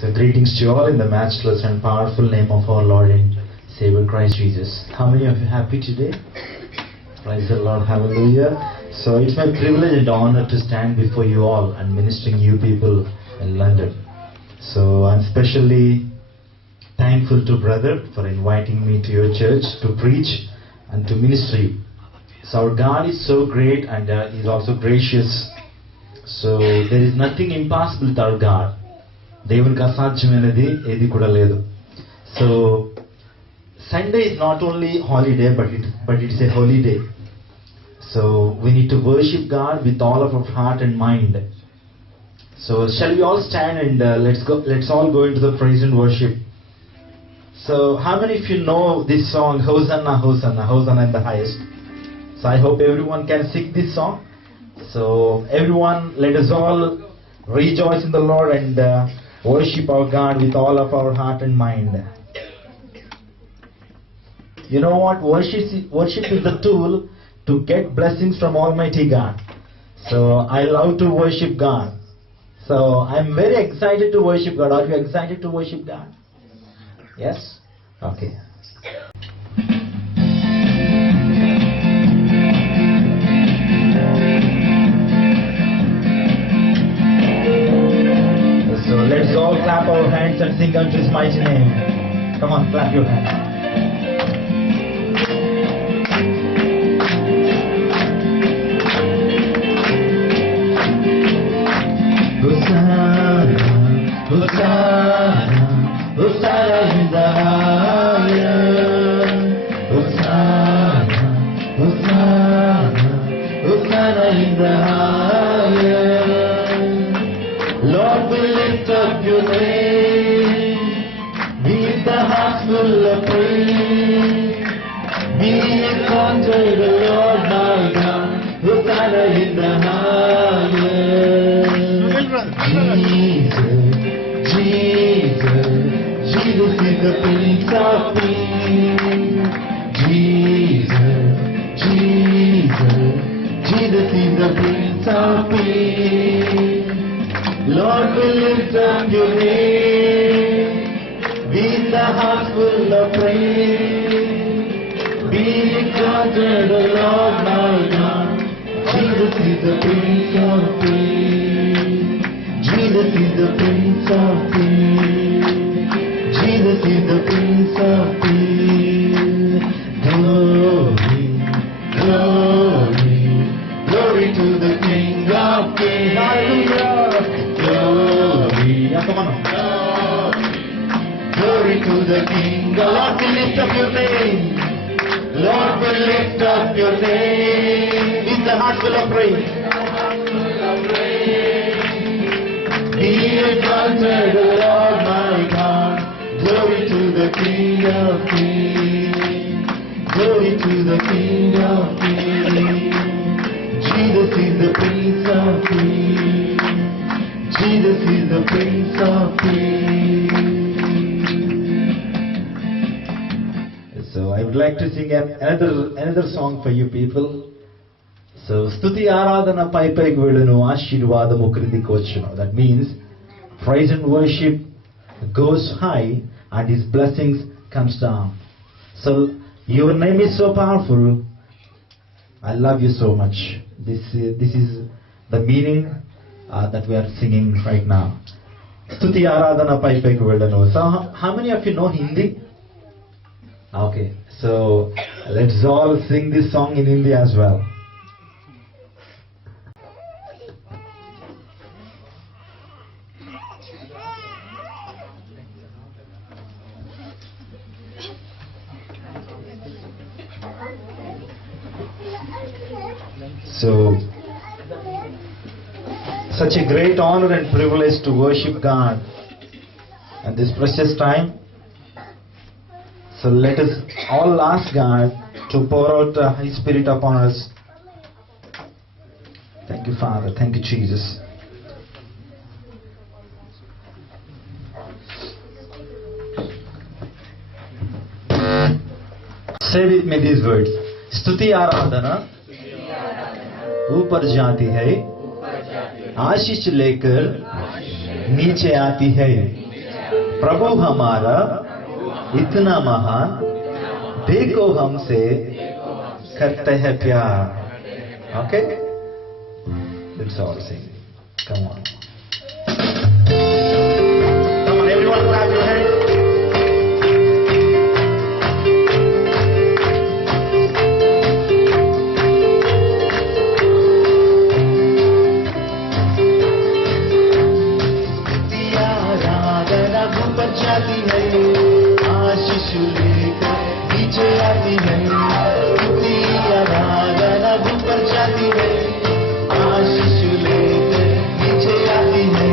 So greetings to you all in the matchless and powerful name of our Lord and Savior Christ Jesus. How many of you happy today? Praise the Lord, hallelujah. So it's my privilege and honor to stand before you all and ministering you people in London. So I'm especially thankful to brother for inviting me to your church to preach and to ministry. So our God is so great and He's also gracious. So there is nothing impossible with our God. దేవునికి అసాధ్యమైనది ఏది కూడా లేదు. So Sunday is not only holiday but it's a holy day. So we need to worship God with all of our heart and mind. So shall we all stand and let's all go into the praise and worship. So how many of you know this song, Hosanna, Hosanna, Hosanna in the highest? So I hope everyone can sing this song. So everyone, let us all rejoice in the Lord and worship our God with all of our heart and mind. You know what? Worship is the tool to get blessings from Almighty God. So I love to worship God. So I'm very excited to worship God. Are you excited to worship God? Yes? Okay. So let's all clap our hands and sing unto His mighty name. Come on, clap your hands. Hosanna, Hosanna, Hosanna in the highest. Hosanna, Hosanna, Hosanna in the highest. Lord, we lift up your name with the heart full of praise. Be exalted, the Lord my God. Hosanna in the highest. Jesus is the Prince of Peace. Jesus is the Prince of Peace. Lord, we lift up your name with the heart full of praise. Be exalted, the Lord my God. Jesus is the Prince of Peace. Jesus is the Prince of Peace. Jesus is the Prince of Peace. Glory, glory, glory to the King of Kings. Hallelujah. Glory, come on. Glory to the King. Lord, we lift up your name. Lord, we lift up your name. With the heart full of praise. Be exalted, O Lord my God. Glory to the King of Kings. Glory to the King of Kings. Jesus is the Prince of Peace. Jesus is the Prince of Peace. So I would like to sing another song for you people. So స్తుతి ఆరాధన పైకి వెళ్ళును ఆశీర్వాదము క్రిందికి వచ్చును. That means praise and worship goes high and His blessings comes down. So your name is so powerful. I love you so much. This is the meaning that we are singing right now. స్తుతి ఆరాధన పైకి వెళ్ళును. So how many of you know Hindi? Okay, so let's all sing this song in Hindi as well. So, such a great honor and privilege to worship God at this precious time. So let us all ask God to pour out His Spirit upon us. Thank you, Father. Thank you, Jesus. Say with me these words. स्तुति आराधना ऊपर जाती है, आशीष लेकर नीचे आती है. प्रभु हमारा इतना महान, देखो हमसे करते हैं प्यार. Okay? Let's all sing. Come on. Come on, everyone clap your hands. आशीष लेकर नीचे आती है, आराधना ऊपर जाती है, आशीष लेकर नीचे आती है.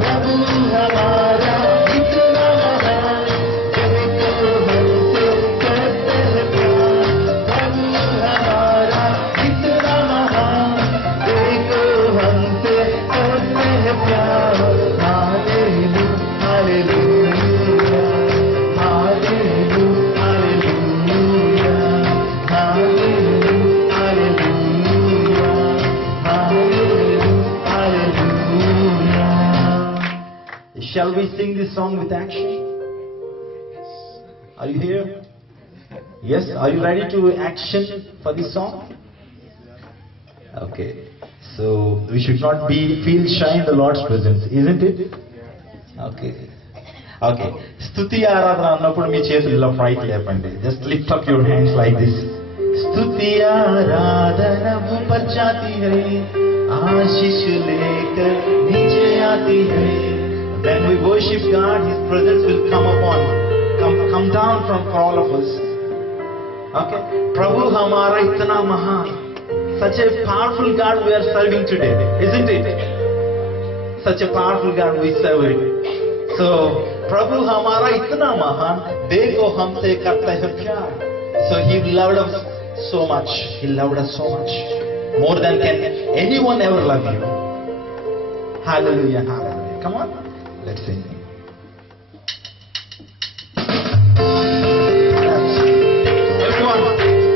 प्रभु हमारा इतना महान, देखो हमसे करते हैं प्यार. प्रभु हमारा इतना महान, देखो हमसे करते हैं प्यार. Shall we sing this song with action? Are you here? Yes? Are you ready to action for this song? Okay. So we should not feel shy in the Lord's presence, isn't it? Okay. Okay. Stuti Aradhana annappudu mee chesulu ila fright lepandi. Just lift up your hands like this. Stuti Aradhana upar jati hai, आशीष लेकर नीचे आती है. When we worship God, His presence will come down from all of us. Okay? Prabhu Hamara Itna Mahan. Such a powerful God we are serving today, isn't it? Such a powerful God we serve. So, Prabhu Hamara Itna Mahan, Dekho Humse Karta Hai Pyar. So He loved us so much. He loved us so much. More than can anyone ever love you. Hallelujah, hallelujah. Come on. Let's sing. Everyone,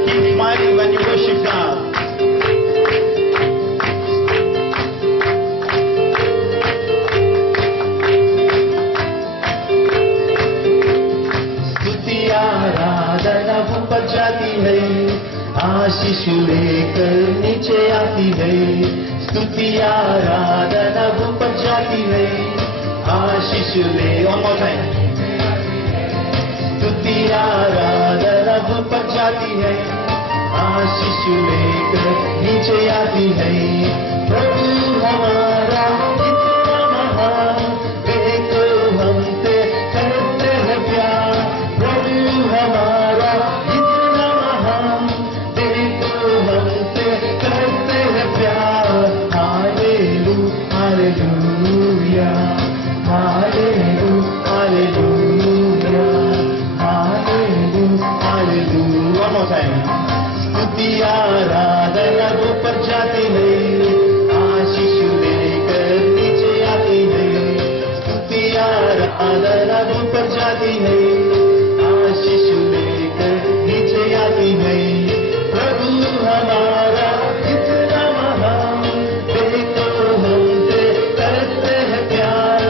keep smiling when you worship God. स्तुति आराधना ऊपर जाती है, आशीष लेकर नीचे आती है. स्तुति आराधना ऊपर जाती है, आशीष ले. One more time. स्तुति आराधना ऊपर जाती है, आशीष लेकर नीचे आती है. प्रभु हमारा इतना महान, देखो हमसे करते हैं प्यार. प्रभु हमारा इतना महान, देखो हमसे करते हैं प्यार. Hallelujah, hallelujah. Hallelujah, hallelujah, hallelujah, hallelujah. One more time. स्तुति आराधना ऊपर जाती है, आशीष लेकर नीचे आती है. स्तुति आराधना ऊपर जाती है, आशीष लेकर नीचे आती है. प्रभु हमारा इतना महान, देखो हमसे करते हैं प्यार.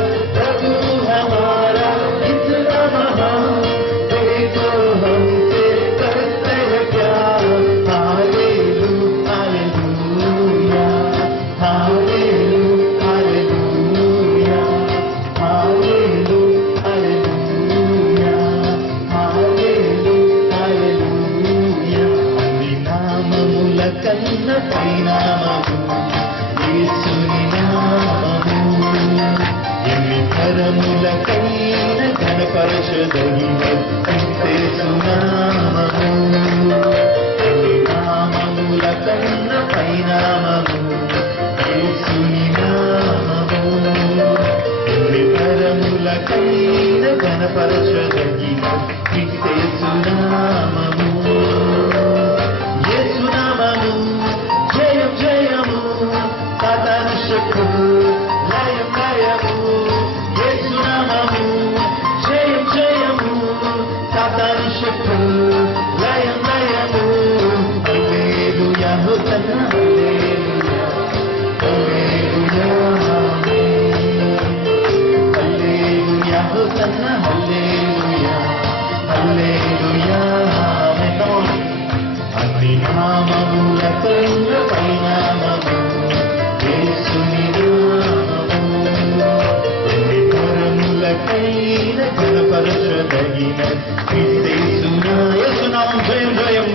కరములకైన ఘనపరచదగిన క్రీస్తు నామము. నామములకన్న పైనామము యేసుని నామము. కరములకైన ఘనపరచదగిన క్రీస్తు నామము. యేసు నామము జయం జయము, సాతాను శక్తులు లయం లయము. సాతాను శక్తులు లయం లయము. హల్లెలూయా హోసన్నా, హల్లెలూయా హల్లెలూయా, హల్లెలూయా హోసన్నా. పరచదగిన క్రీస్తేసునా యేసునామం జయం జయం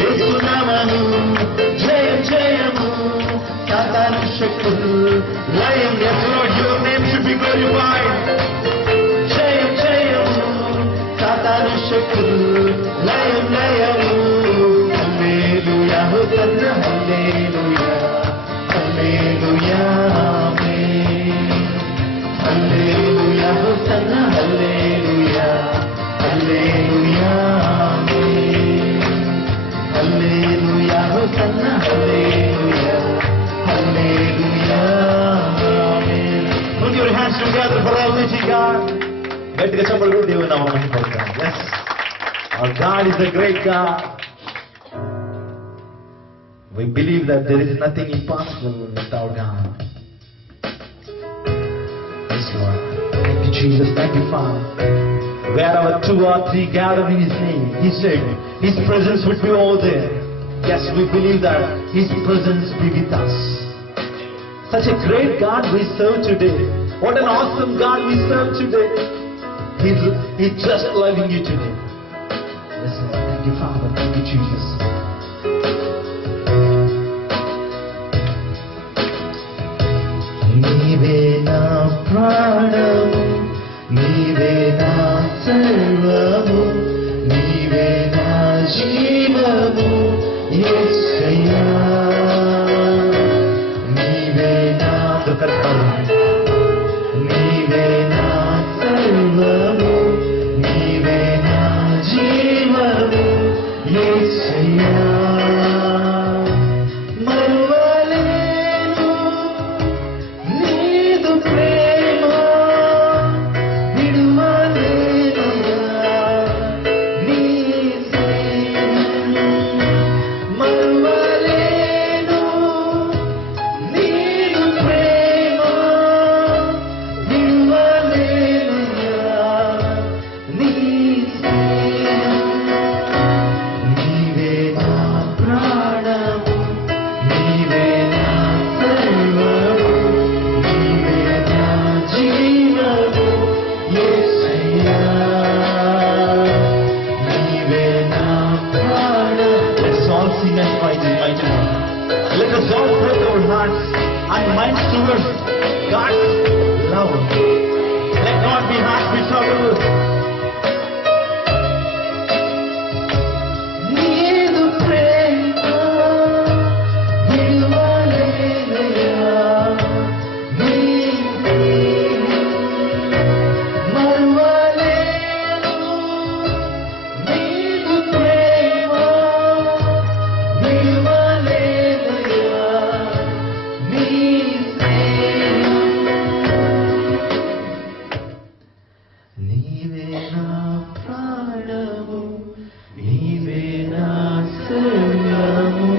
యేసునామము జయం జయము సాతాను శక్తులు లయం. Yes Lord, your name should be glorified. జయం జయము సాతాను శక్తులు లయం లయము. Hallelujah hosanna hallelujah hallelujah amen. Hallelujah hosanna hallelujah hallelujah amen. Hallelujah hosanna hallelujah hallelujah amen. Put your hands together for Almighty God. గట్టిగా చెప్పండి దేవుని నామమున పలుకుదాం. Yes, our God is a great God. We believe that there is nothing impossible with our God. Yes, Lord. Thank you, Jesus. Thank you, Father. Wherever 2 or 3 gather in His name, He said His presence would be over there. Yes, we believe that His presence be with us. Such a great God we serve today. What an awesome God we serve today. He's just loving you today. Yes, Lord. Thank you, Father. Thank you, Jesus. నీవే నా ప్రాణము, నీవే నా సర్వము, నీవే నా జీవము యేసయ్యా. నీవే నా నీవే నా సర్వము, నీవే నా జీవము యేసయ్యా. Let us all put our hearts and minds towards God's love. Let not be heart be troubled. నీదు ప్రేమ విడువలేనయ్యా, నీ మరువలేను. నీదు ప్రేమ విడువలేనయ్యా, నీ నీవే నా ప్రాణము, నీవే నా సర్వము,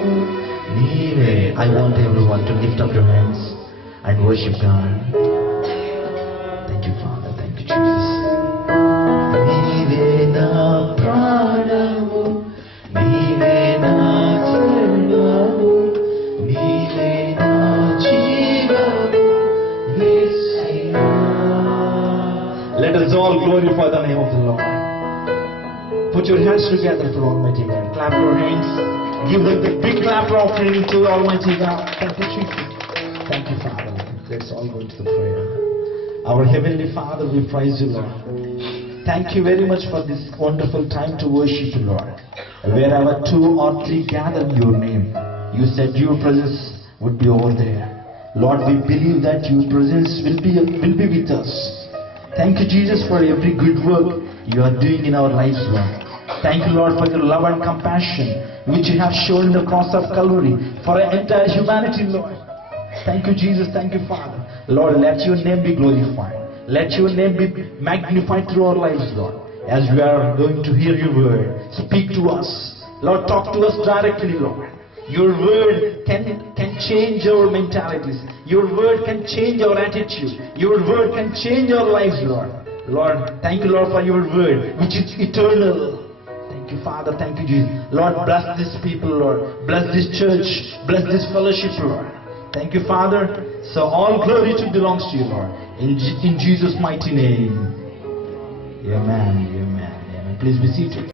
నీవే. I want everyone to lift up your hands and worship God. Thank you, Father. Thank you, Jesus. నీవే నా ప్రాణము, నీవే నా సర్వము, నీవే నా జీవము యేసయ్యా. Let us all glorify the name of the Lord. Put your hands together for Almighty God. Clap your hands. Give the big clap offering to Almighty God. Thank you, Jesus. Thank you, Father. Let's all go to the prayer. Our Heavenly Father, we praise you, Lord. Thank you very much for this wonderful time to worship you, Lord. Wherever 2 or 3 gather in your name, you said your presence would be over there. Lord, we believe that your presence will be with us. Thank you, Jesus, for every good work you are doing in our lives, Lord. Thank you, Lord, for your love and compassion which you have shown in the cross of Calvary for our entire humanity, Lord. Thank you, Jesus. Thank you, Father. Lord, let your name be glorified. Let your name be magnified through our lives, Lord. As we are going to hear your word, speak to us. Lord, talk to us directly, Lord. Your word can change our mentalities. Your word can change our attitude. Your word can change our lives, Lord. Lord, thank you, Lord, for your word, which is eternal. Thank you, Father. Thank you, Jesus. Lord, bless these people, Lord. Bless this church. Bless this fellowship, Lord. Thank you, Father. So all glory belongs to you, Lord. In Jesus' mighty name. Amen. Amen. Amen. Please be seated.